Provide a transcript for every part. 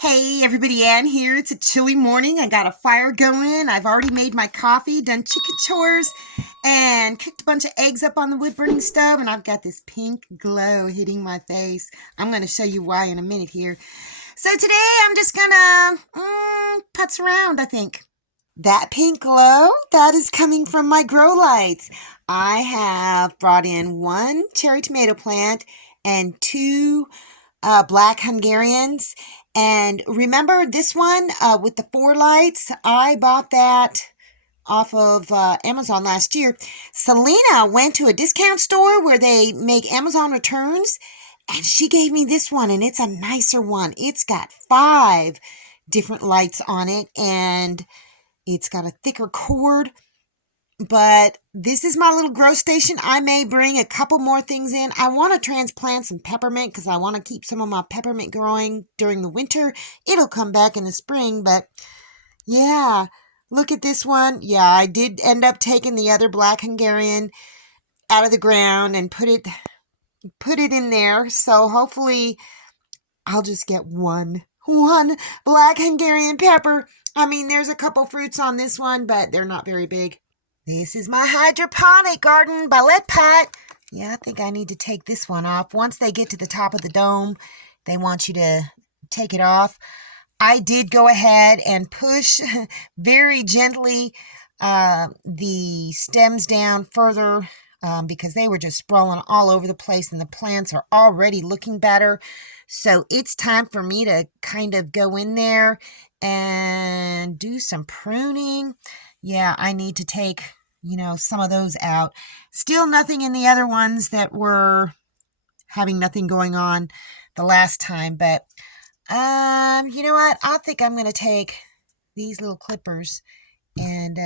Hey everybody, Ann here. It's a chilly morning. I got a fire going. I've already made my coffee, done chicken chores, and cooked a bunch of eggs up on the wood burning stove, and I've got this pink glow hitting my face. I'm going to show you why in a minute here. So today I'm just gonna putz around, I think. That pink glow, that is coming from my grow lights. I have brought in one cherry tomato plant and two black Hungarians. And remember this one with the 4 lights? I bought that off of Amazon last year. Selena went to a discount store where they make Amazon returns, and she gave me this one, and it's a nicer one. It's got 5 different lights on it, and it's got a thicker cord. But this is my little grow station. I may bring a couple more things in. I want to transplant some peppermint because I want to keep some of my peppermint growing during the winter. It'll come back in the spring, but yeah, look at this one. Yeah, I did end up taking the other black Hungarian out of the ground and put it in there. So hopefully I'll just get one black Hungarian pepper. I mean, there's a couple fruits on this one, but they're not very big. This is my hydroponic garden by Letpot. Yeah, I think I need to take this one off. Once they get to the top of the dome, they want you to take it off. I did go ahead and push very gently the stems down further because they were just sprawling all over the place and the plants are already looking better. So it's time for me to kind of go in there and do some pruning. Yeah, I need to take some of those out. Still nothing in the other ones that were having nothing going on the last time, but you know what? I think I'm going to take these little clippers and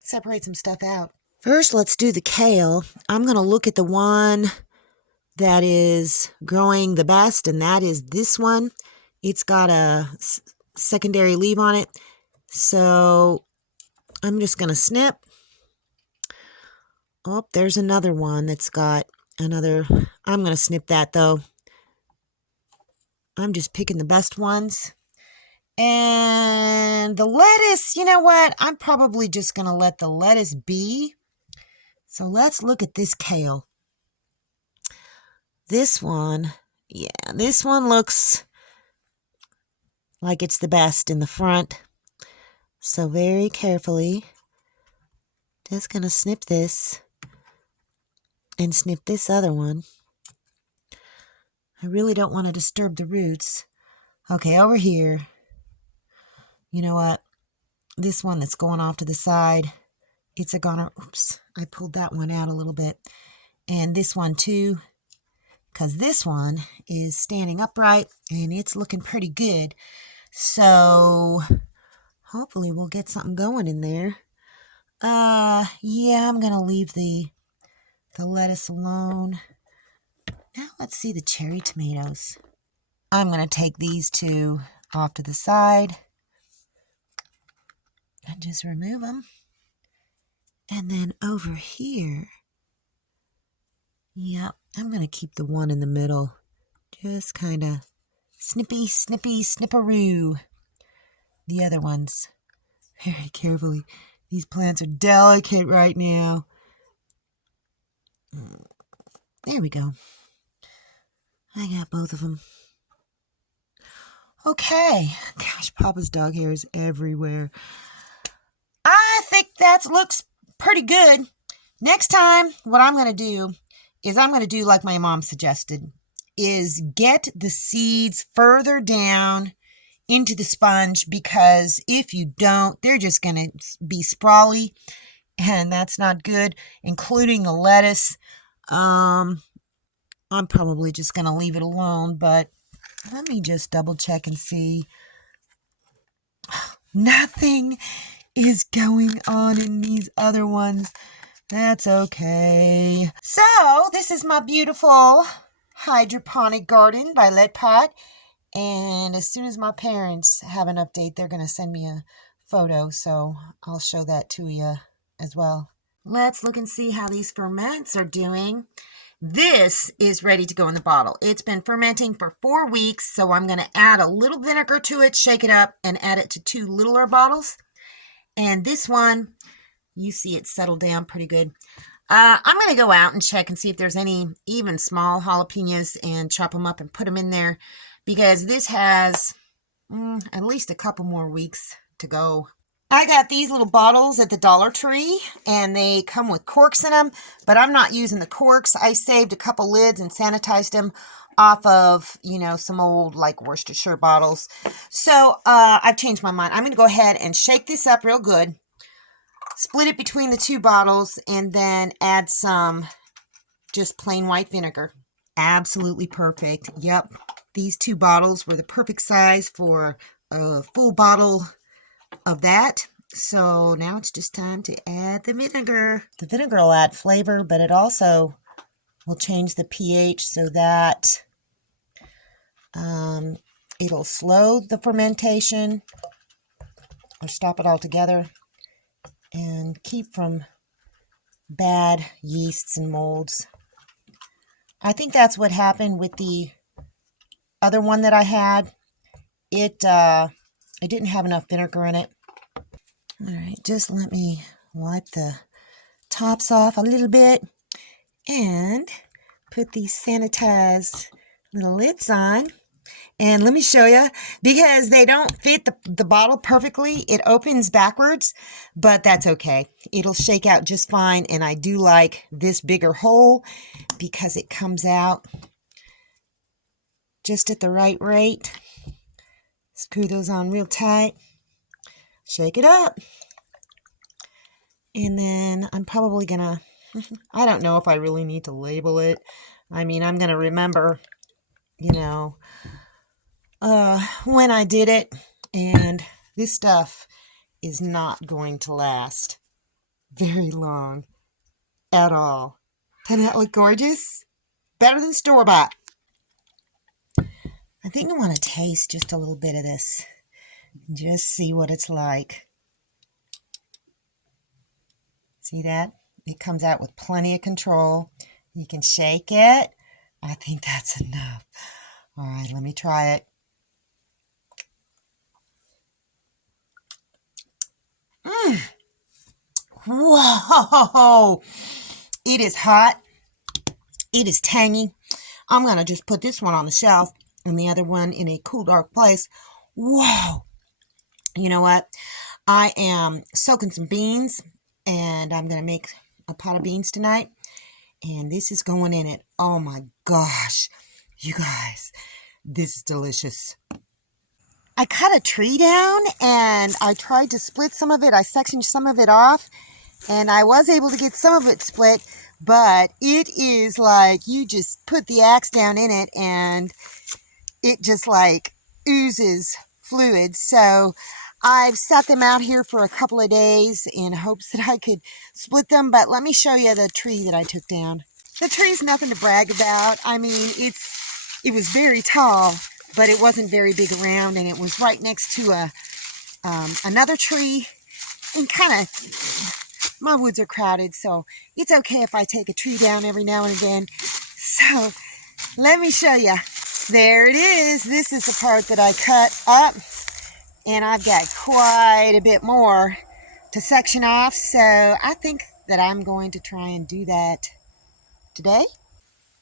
separate some stuff out. First, let's do the kale. I'm going to look at the one that is growing the best, and that is this one. It's got a secondary leaf on it, so I'm just going to snip. Oh, there's another one that's got another. I'm going to snip that, though. I'm just picking the best ones. And the lettuce, you know what? I'm probably just going to let the lettuce be. So let's look at this kale. This one, yeah, this one looks like it's the best in the front. So very carefully, just going to snip this. And snip this other one. I really don't want to disturb the roots. Okay, over here. You know what? This one that's going off to the side, it's a goner. Oops, I pulled that one out a little bit. And this one too, because this one is standing upright and it's looking pretty good. So hopefully we'll get something going in there. Yeah, I'm going to leave the lettuce alone. Now let's see the cherry tomatoes. I'm going to take these two off to the side and just remove them. And then over here, yep, I'm going to keep the one in the middle. Just kind of snippy, snippy, snipperoo. The other ones, very carefully. These plants are delicate right now. There we go. I got both of them. Okay. Gosh, Papa's dog hair is everywhere. I think that looks pretty good. Next time, what I'm going to do is I'm going to do like my mom suggested, is get the seeds further down into the sponge, because if you don't, they're just going to be sprawly, and that's not good, including the lettuce. I'm probably just going to leave it alone, but let me just double check and see. Nothing is going on in these other ones. That's okay. So, this is my beautiful hydroponic garden by Letpot. And as soon as my parents have an update, they're going to send me a photo, so I'll show that to you as well. Let's look and see how these ferments are doing. This is ready to go in the bottle. It's been fermenting for 4 weeks, so I'm going to add a little vinegar to it, shake it up, and add it to 2 littler bottles. And this one, you see it settled down pretty good. I'm going to go out and check and see if there's any even small jalapenos and chop them up and put them in there, because this has at least a couple more weeks to go. I got these little bottles at the Dollar Tree, and they come with corks in them, but I'm not using the corks. I saved a couple lids and sanitized them off of, some old, like, Worcestershire bottles. So, I've changed my mind. I'm going to go ahead and shake this up real good, split it between the 2 bottles, and then add some just plain white vinegar. Absolutely perfect. Yep. These 2 bottles were the perfect size for a full bottle of that. So now it's just time to add the vinegar. The vinegar will add flavor, but it also will change the pH so that it'll slow the fermentation or stop it altogether and keep from bad yeasts and molds. I think that's what happened with the other one that I had. It didn't have enough vinegar in it. All right, just let me wipe the tops off a little bit and put these sanitized little lids on. And let me show you, because they don't fit the bottle perfectly. It opens backwards, but that's okay. It'll shake out just fine, and I do like this bigger hole because it comes out just at the right rate. Screw those on real tight. Shake it up. And then I'm probably gonna, I don't know if I really need to label it. I mean, I'm gonna remember, when I did it, and this stuff is not going to last very long at all. Doesn't that look gorgeous? Better than store-bought. I think I want to taste just a little bit of this. Just see what it's like. See that? It comes out with plenty of control. You can shake it. I think that's enough. All right, let me try it. Whoa! It is hot. It is tangy. I'm going to just put this one on the shelf and the other one in a cool, dark place. Whoa! You know what? I am soaking some beans, and I'm going to make a pot of beans tonight. And this is going in it. Oh my gosh. You guys, this is delicious. I cut a tree down, and I tried to split some of it. I sectioned some of it off, and I was able to get some of it split, but it is like you just put the axe down in it, and it just like oozes fluid. So I've set them out here for a couple of days in hopes that I could split them, but let me show you the tree that I took down. The tree's nothing to brag about. I mean, it was very tall, but it wasn't very big around, and it was right next to another tree, and kind of, my woods are crowded, so it's okay if I take a tree down every now and again. So let me show you. There it is. This is the part that I cut up, and I've got quite a bit more to section off, so I think that I'm going to try and do that today.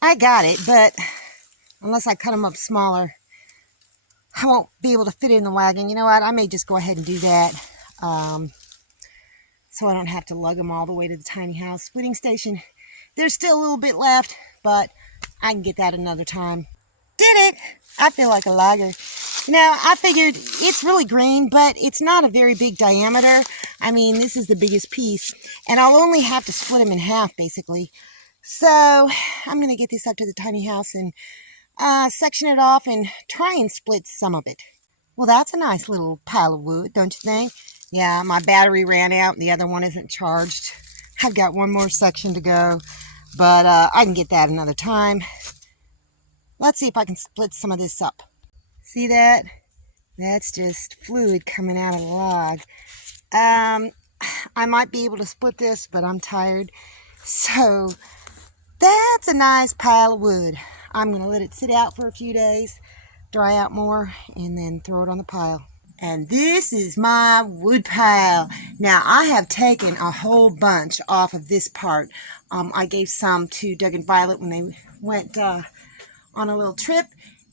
I got it, but unless I cut them up smaller, I won't be able to fit it in the wagon. You know what? I may just go ahead and do that, so I don't have to lug them all the way to the tiny house splitting station. There's still a little bit left, but I can get that another time. Did it! I feel like a lager. Now, I figured it's really green, but it's not a very big diameter. I mean, this is the biggest piece, and I'll only have to split them in half, basically. So I'm going to get this up to the tiny house and section it off and try and split some of it. Well, that's a nice little pile of wood, don't you think? Yeah, my battery ran out and the other one isn't charged. I've got one more section to go, but I can get that another time. Let's see if I can split some of this up. See that? That's just fluid coming out of the log. I might be able to split this, but I'm tired. So That's a nice pile of wood. I'm going to let it sit out for a few days, dry out more, and then throw it on the pile. And this is my wood pile. Now, I have taken a whole bunch off of this part. I gave some to Doug and Violet when they went on a little trip,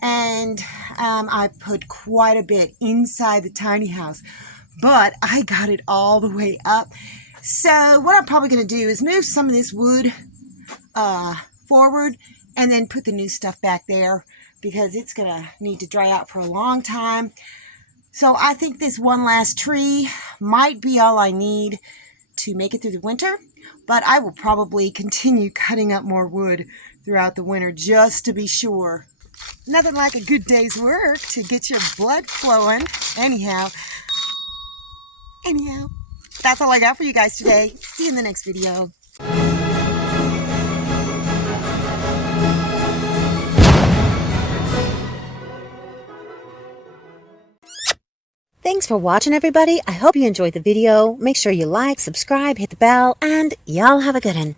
and I put quite a bit inside the tiny house, but I got it all the way up. So what I'm probably going to do is move some of this wood forward and then put the new stuff back there, because it's going to need to dry out for a long time. So I think this one last tree might be all I need to make it through the winter, but I will probably continue cutting up more wood throughout the winter just to be sure. Nothing like a good day's work to get your blood flowing. Anyhow, that's all I got for you guys today. See you in the next video. Thanks for watching, everybody. I hope you enjoyed the video. Make sure you like, subscribe, hit the bell, and y'all have a good one.